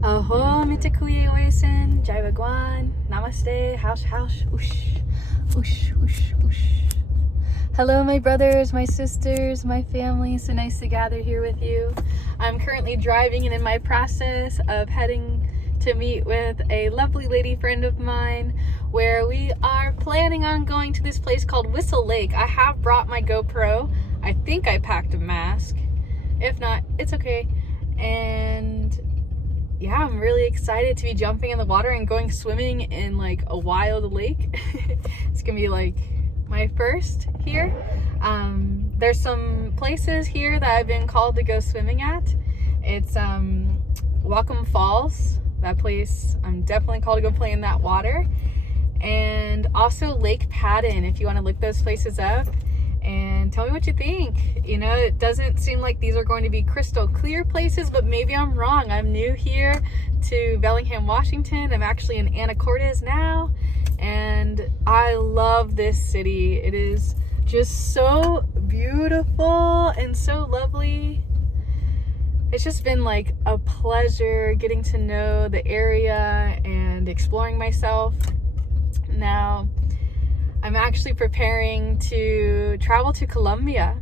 Aho mitakuye oyasin, jai wagwan, namaste, house, ush, ush, ush, ush. Hello, my brothers, my sisters, my family. So nice to gather here with you. I'm currently driving and in my process of heading to meet with a lovely lady friend of mine where we are planning on going to this place called Whistle Lake. I have brought my GoPro. I think I packed a mask. If not, it's okay. And yeah, I'm really excited to be jumping in the water and going swimming in like a wild lake. It's gonna be like my first here. There's some places here that I've been called to go swimming at. It's Welcome Falls. That place, I'm definitely called to go play in that water. And also Lake Padden, if you want to look those places up and tell me what you think. You know, it doesn't seem like these are going to be crystal clear places, but maybe I'm wrong. I'm new here to Bellingham, Washington. I'm actually in Anacortes now, and I love this city. It is just so beautiful and so lovely. It's just been like a pleasure getting to know the area and exploring myself. Now, I'm actually preparing to travel to Colombia.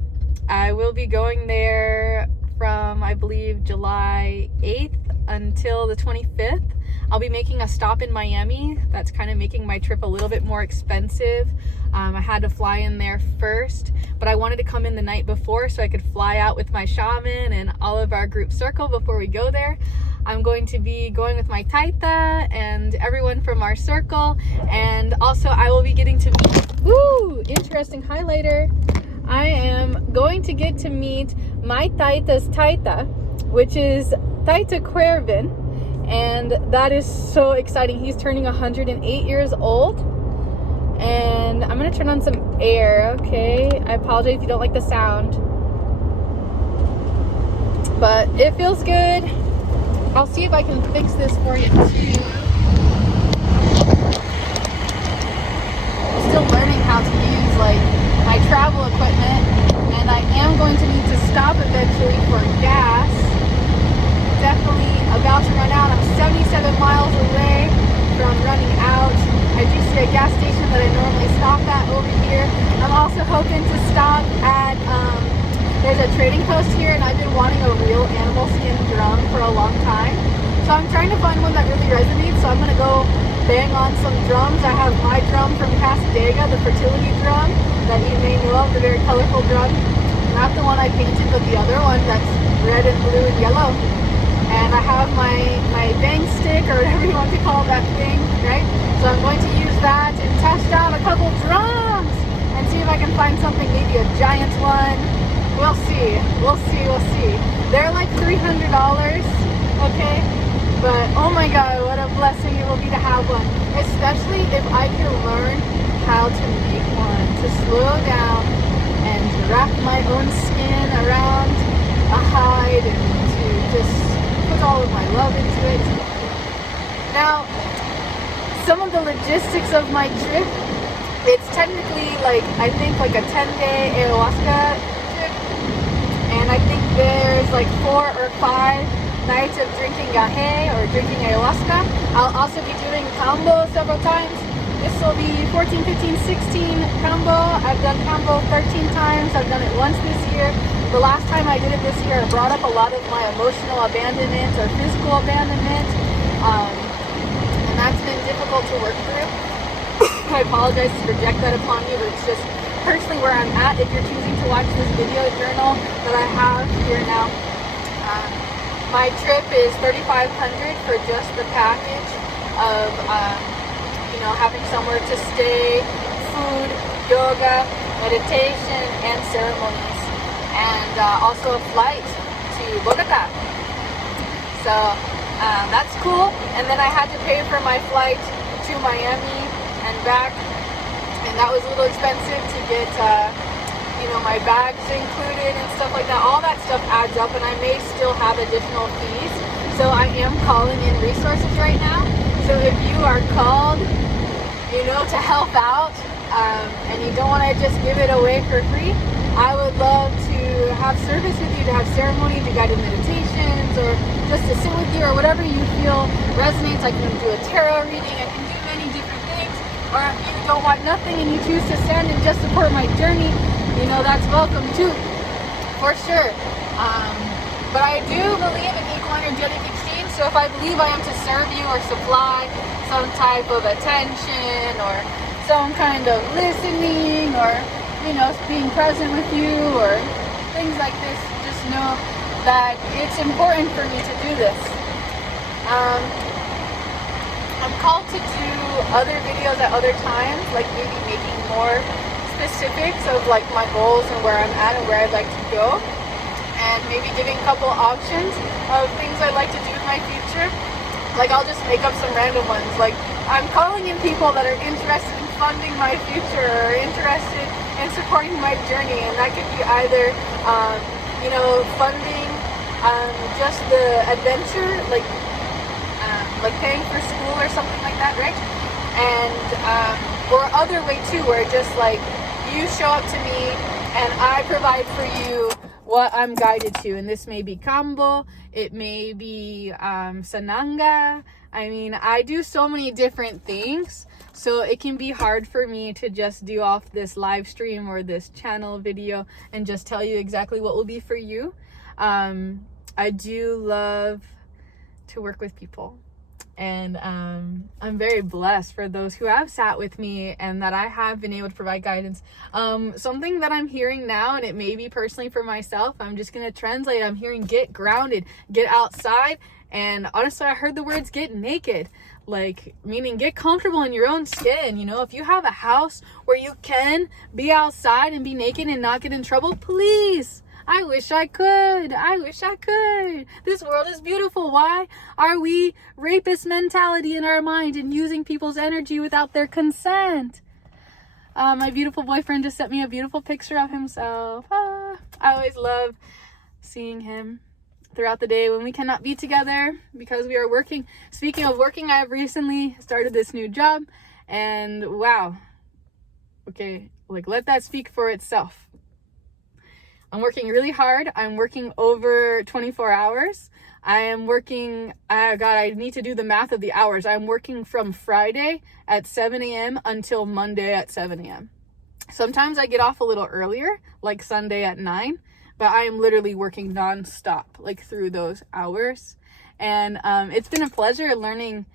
I will be going there from, I believe, July 8th until the 25th. I'll be making a stop in Miami. That's kind of making my trip a little bit more expensive. I had to fly in there first, but I wanted to come in the night before so I could fly out with my shaman and all of our group circle before we go there. I'm going to be going with my taita and everyone from our circle, and also I will be getting to meet, interesting highlighter. I am going to get to meet my taita's taita, which is Taita Cuervin, and that is so exciting. He's turning 108 years old, and I'm gonna turn on some air, okay? I apologize if you don't like the sound, but it feels good. I'll see if I can fix this for you too. I'm still learning how to use like my travel equipment, and I am going to need to stop eventually for gas. Definitely about to run out. I'm 77 miles away from running out. I do see a gas station that I normally stop at over here. I'm also hoping to stop at there's a trading post here, and I've been wanting a real animal skin drum for a long time. So I'm trying to find one that really resonates, so I'm going to go bang on some drums. I have my drum from Casadega, the fertility drum that you may know of, the very colorful drum. Not the one I painted, but the other one that's red and blue and yellow. And I have my bang stick, or whatever you want to call that thing, right? So I'm going to use that and test out a couple drums and see if I can find something, maybe a giant one. We'll see. They're like $300, okay? But oh my God, what a blessing it will be to have one. Especially if I can learn how to make one, to slow down and wrap my own skin around a hide and to just put all of my love into it. Now, some of the logistics of my trip, it's technically like, I think like a 10-day ayahuasca trip. And I think there's like 4 or 5 nights of drinking yahe or drinking ayahuasca. I'll also be doing kambo several times. This will be 14, 15, 16 kambo. I've done kambo 13 times. I've done it once this year. The last time I did it this year, I brought up a lot of my emotional abandonment or physical abandonment. And that's been difficult to work through. I apologize to project that upon you, but it's just personally where I'm at. If you're choosing to watch this video journal that I have here now, my trip is $3,500 for just the package of, having somewhere to stay, food, yoga, meditation, and ceremonies, and also a flight to Bogota. So that's cool. And then I had to pay for my flight to Miami and back, and that was a little expensive to get my bags included and stuff like that. All that stuff adds up, and I may still have additional fees. So I am calling in resources right now. So if you are called, to help out, and you don't want to just give it away for free, I would love to have service with you, to have ceremony, do guided meditation, questions or just to sit with you or whatever you feel resonates. I can do a tarot reading. I can do many different things. Or if you don't want nothing and you choose to send and just support my journey, that's welcome too, for sure. But I do believe in equal energetic exchange. So if I believe I am to serve you or supply some type of attention or some kind of listening or, being present with you or things like this, just know that it's important for me to do this. I'm called to do other videos at other times, like maybe making more specifics of like my goals and where I'm at and where I'd like to go, and maybe giving a couple options of things I'd like to do in my future. Like I'll just make up some random ones. Like I'm calling in people that are interested in funding my future or interested in supporting my journey, and that could be either funding just the adventure, like paying for school or something like that, right? And or other way too, where just like you show up to me and I provide for you what I'm guided to. And this may be Kambo, it may be Sananga. I mean, I do so many different things, so it can be hard for me to just do off this live stream or this channel video and just tell you exactly what will be for you. I do love to work with people, and I'm very blessed for those who have sat with me and that I have been able to provide guidance. Something that I'm hearing now, and it may be personally for myself, I'm just going to translate. I'm hearing get grounded, get outside, and honestly I heard the words get naked, like meaning get comfortable in your own skin. If you have a house where you can be outside and be naked and not get in trouble, please. I wish I could. This world is beautiful. Why are we rapist mentality in our mind and using people's energy without their consent? My beautiful boyfriend just sent me a beautiful picture of himself. I always love seeing him throughout the day when we cannot be together because we are working. Speaking of working, I have recently started this new job, and wow. Okay, let that speak for itself. I'm working really hard. I'm working over 24 hours. I am working, I need to do the math of the hours. I'm working from Friday at 7 a.m. until Monday at 7 a.m. Sometimes I get off a little earlier, like Sunday at 9, but I am literally working nonstop, through those hours. And it's been a pleasure learning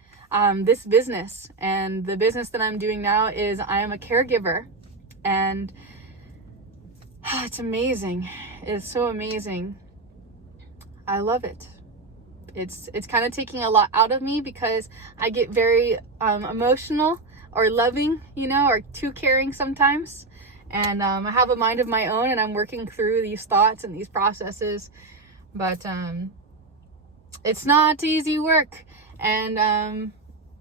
this business. And the business that I'm doing now is I am a caregiver. And it's amazing. It's so amazing. I love it. It's kind of taking a lot out of me because I get very emotional or loving, or too caring sometimes. And I have a mind of my own, and I'm working through these thoughts and these processes. But it's not easy work. And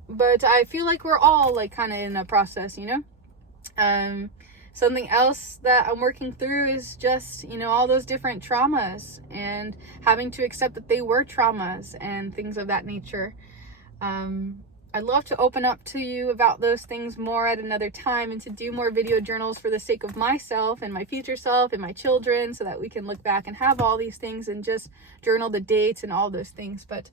but I feel like we're all kind of in a process, Something else that I'm working through is just, all those different traumas and having to accept that they were traumas and things of that nature. I'd love to open up to you about those things more at another time and to do more video journals for the sake of myself and my future self and my children, so that we can look back and have all these things and just journal the dates and all those things. But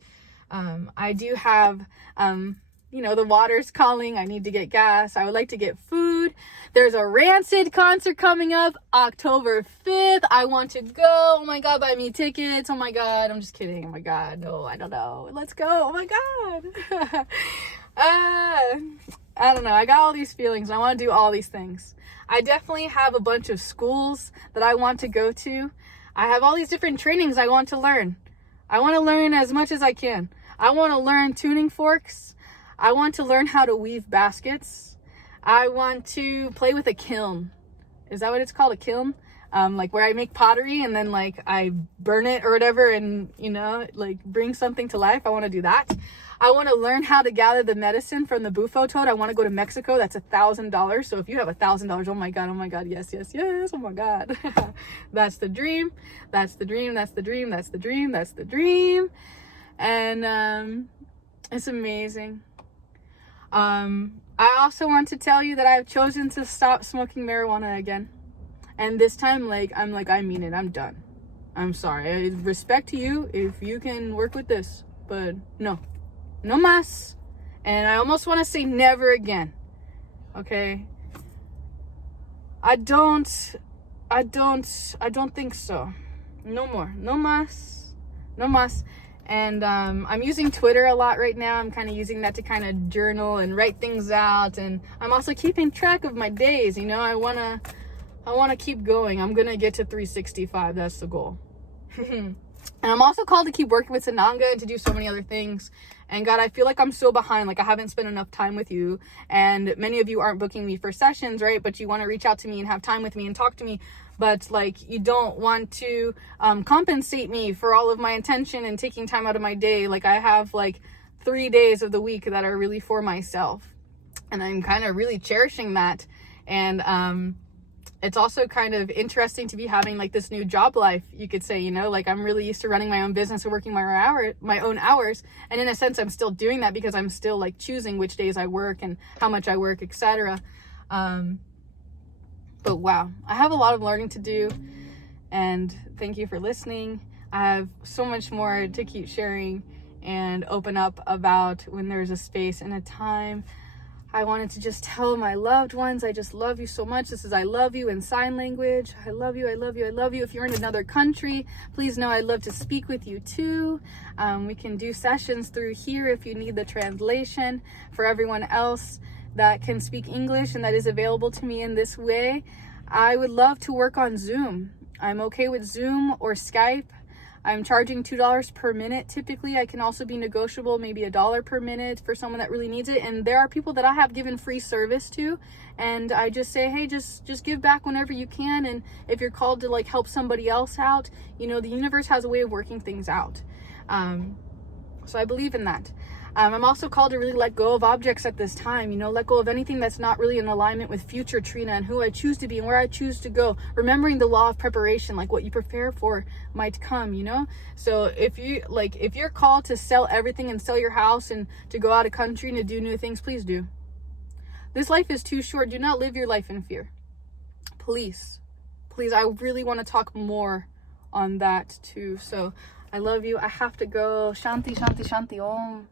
I do have the water's calling. I need to get gas. I would like to get food. There's a Rancid concert coming up October 5th. I want to go. Oh my God, buy me tickets. Oh my God. I'm just kidding. Oh my God. No, I don't know. Let's go. Oh my God. I don't know. I got all these feelings. I want to do all these things. I definitely have a bunch of schools that I want to go to. I have all these different trainings I want to learn. I want to learn as much as I can. I want to learn tuning forks. I want to learn how to weave baskets. I want to play with a kiln. Is that what it's called? A kiln? Where I make pottery and then I burn it or whatever and, bring something to life. I want to do that. I want to learn how to gather the medicine from the bufo toad. I want to go to Mexico. That's $1,000. So if you have $1,000, oh my God. Yes. Oh my God. That's the dream. That's the dream. That's the dream. That's the dream. That's the dream. And, it's amazing. I also want to tell you that I've chosen to stop smoking marijuana again. And this time, I mean it. I'm done. I'm sorry. Respect to you if you can work with this, but no mas. And I almost want to say never again. Okay. I don't think so. No more. No mas. No mas. And I'm using Twitter a lot right now. I'm kind of using that to kind of journal and write things out. And I'm also keeping track of my days. You know, I wanna keep going. I'm gonna get to 365. That's the goal. And I'm also called to keep working with Sananga and to do so many other things. And God, I feel like I'm so behind. Like I haven't spent enough time with you. And many of you aren't booking me for sessions, right? But you want to reach out to me and have time with me and talk to me. But like you don't want to compensate me for all of my attention and taking time out of my day. Like I have like 3 days of the week that are really for myself. And I'm kind of really cherishing that. And it's also kind of interesting to be having like this new job life, you could say, you know, like I'm really used to running my own business and working my own hours. And in a sense, I'm still doing that because I'm still like choosing which days I work and how much I work, etc. But wow, I have a lot of learning to do. And thank you for listening. I have so much more to keep sharing and open up about when there's a space and a time. I wanted to just tell my loved ones, I just love you so much. This is I love you in sign language. I love you, I love you, I love you. If you're in another country, please know I'd love to speak with you too. We can do sessions through here if you need the translation. For everyone else that can speak English and that is available to me in this way, I would love to work on Zoom. I'm okay with Zoom or Skype. I'm charging $2 per minute. Typically, I can also be negotiable, maybe $1 per minute for someone that really needs it. And there are people that I have given free service to, and I just say, hey, just give back whenever you can. And if you're called to like help somebody else out, you know, the universe has a way of working things out. So I believe in that. I'm also called to really let go of objects at this time, you know, let go of anything that's not really in alignment with future Trina and who I choose to be and where I choose to go. Remembering the law of preparation, like what you prepare for might come, you know? So if you're called to sell everything and sell your house and to go out of country and to do new things, please do. This life is too short. Do not live your life in fear. Please, I really want to talk more on that too. So I love you. I have to go. Shanti, shanti, shanti. Om.